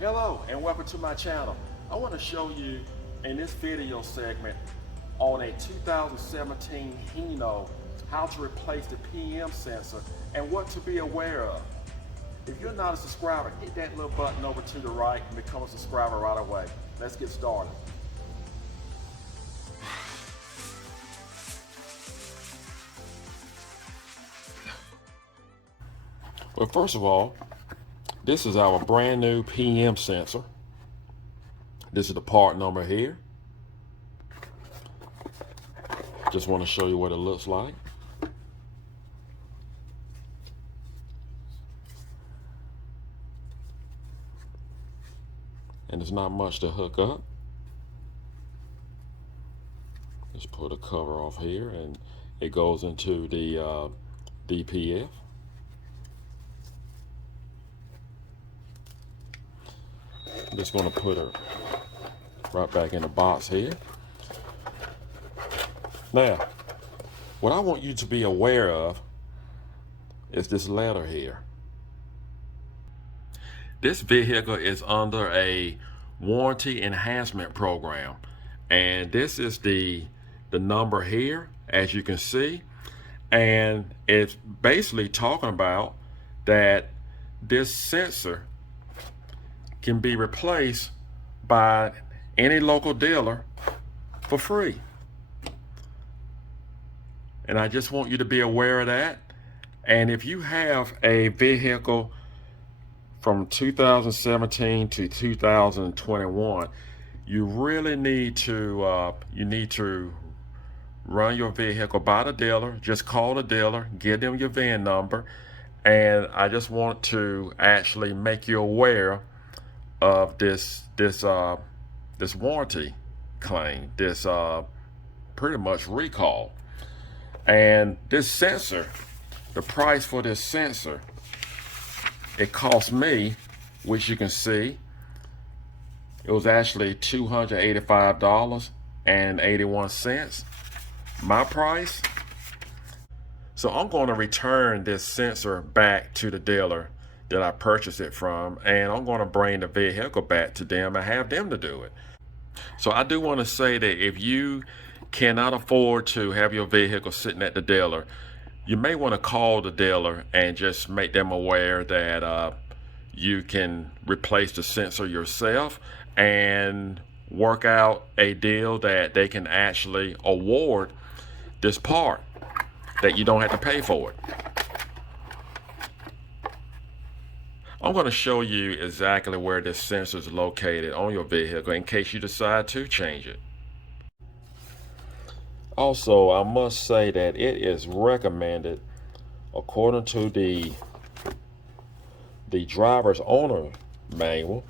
Hello and welcome to my channel. I want to show you in this video segment on a 2017 Hino how to replace the PM sensor and what to be aware of. If you're not a subscriber, hit that little button over to the right and become a subscriber right away. Let's get started. Well, first of all, this is our brand new PM sensor. This is the part number here. Just want to show you what it looks like. And there's not much to hook up. Just put a cover off here and it goes into the DPF. I'm just going to put her right back in the box here. Now, what I want you to be aware of is this letter here. This vehicle is under a warranty enhancement program, and this is the number here, as you can see, and it's basically talking about that this sensor can be replaced by any local dealer for free. And I just want you to be aware of that. And if you have a vehicle from 2017 to 2021, you really need to run your vehicle by the dealer. Just call the dealer, give them your VIN number, and I just want to actually make you aware of this warranty claim, this pretty much recall. And this sensor, the price for this sensor, it cost me, which you can see, it was actually $285.81. My price. So I'm going to return this sensor back to the dealer that I purchased it from, and I'm going to bring the vehicle back to them and have them to do it. So I do want to say that if you cannot afford to have your vehicle sitting at the dealer, you may want to call the dealer and just make them aware that you can replace the sensor yourself and work out a deal that they can actually award this part, that you don't have to pay for it. I'm going to show you exactly where this sensor is located on your vehicle in case you decide to change it. Also, I must say that it is recommended, according to the driver's owner manual,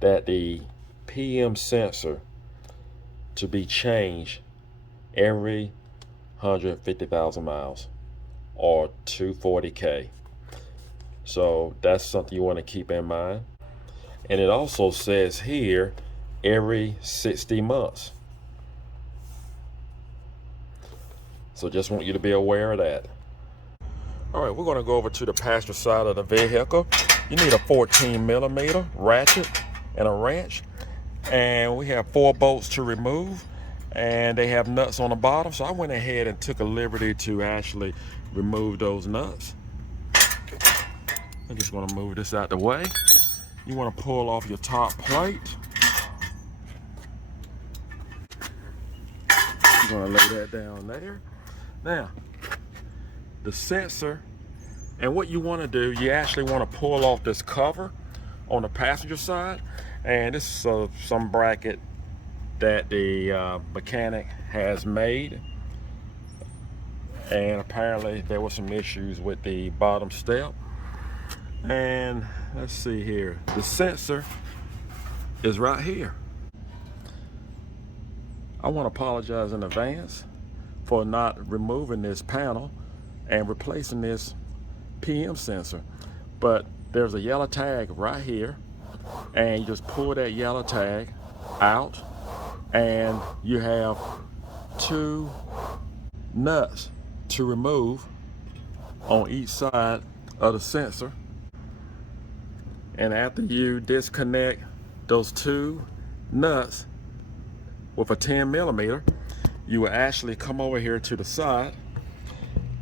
that the PM sensor to be changed every 150,000 miles or 240K. So that's something you want to keep in mind. And it also says here every 60 months. So just want you to be aware of that. All right, we're going to go over to the passenger side of the vehicle. You need a 14mm ratchet and a wrench, and we have 4 bolts to remove, and they have nuts on the bottom. So I went ahead and took a liberty to actually remove those nuts. I'm just going to move this out the way. You want to pull off your top plate. You're going to lay that down there. Now, the sensor, and what you want to do, you actually want to pull off this cover on the passenger side, and this is some bracket that the mechanic has made, and apparently there were some issues with the bottom step. And let's see here, the sensor is right here. I want to apologize in advance for not removing this panel and replacing this PM sensor, but there's a yellow tag right here, and you just pull that yellow tag out, and you have 2 nuts to remove on each side of the sensor. And after you disconnect those two nuts with a 10 millimeter, you will actually come over here to the side,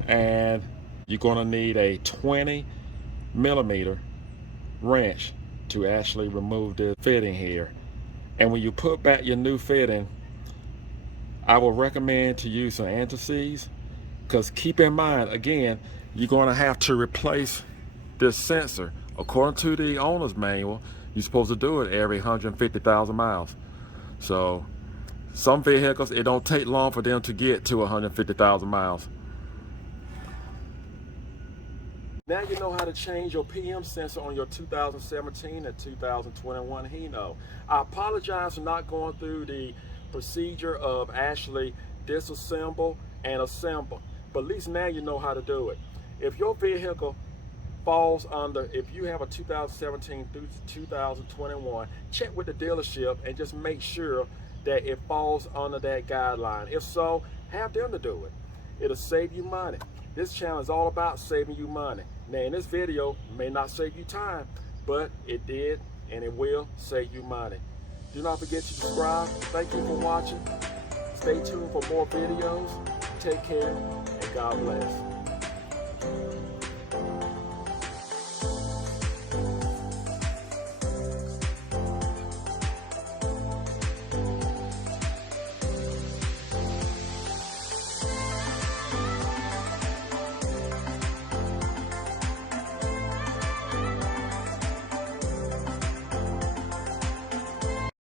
and you're going to need a 20 millimeter wrench to actually remove the fitting here. And when you put back your new fitting, I will recommend to use some anti-seize, because keep in mind, again, you're going to have to replace this sensor. According to the owner's manual, you're supposed to do it every 150,000 miles. So some vehicles, it don't take long for them to get to 150,000 miles. Now you know how to change your PM sensor on your 2017 and 2021 Hino. I apologize for not going through the procedure of actually disassemble and assemble, but at least now you know how to do it. If your vehicle falls under, if you have a 2017 through 2021, check with the dealership and just make sure that it falls under that guideline. If so, have them to do it. It'll save you money. This channel is all about saving you money. Now in this video, it may not save you time, but it did and it will save you money. Do not forget to subscribe. Thank you for watching. Stay tuned for more videos. Take care and God bless.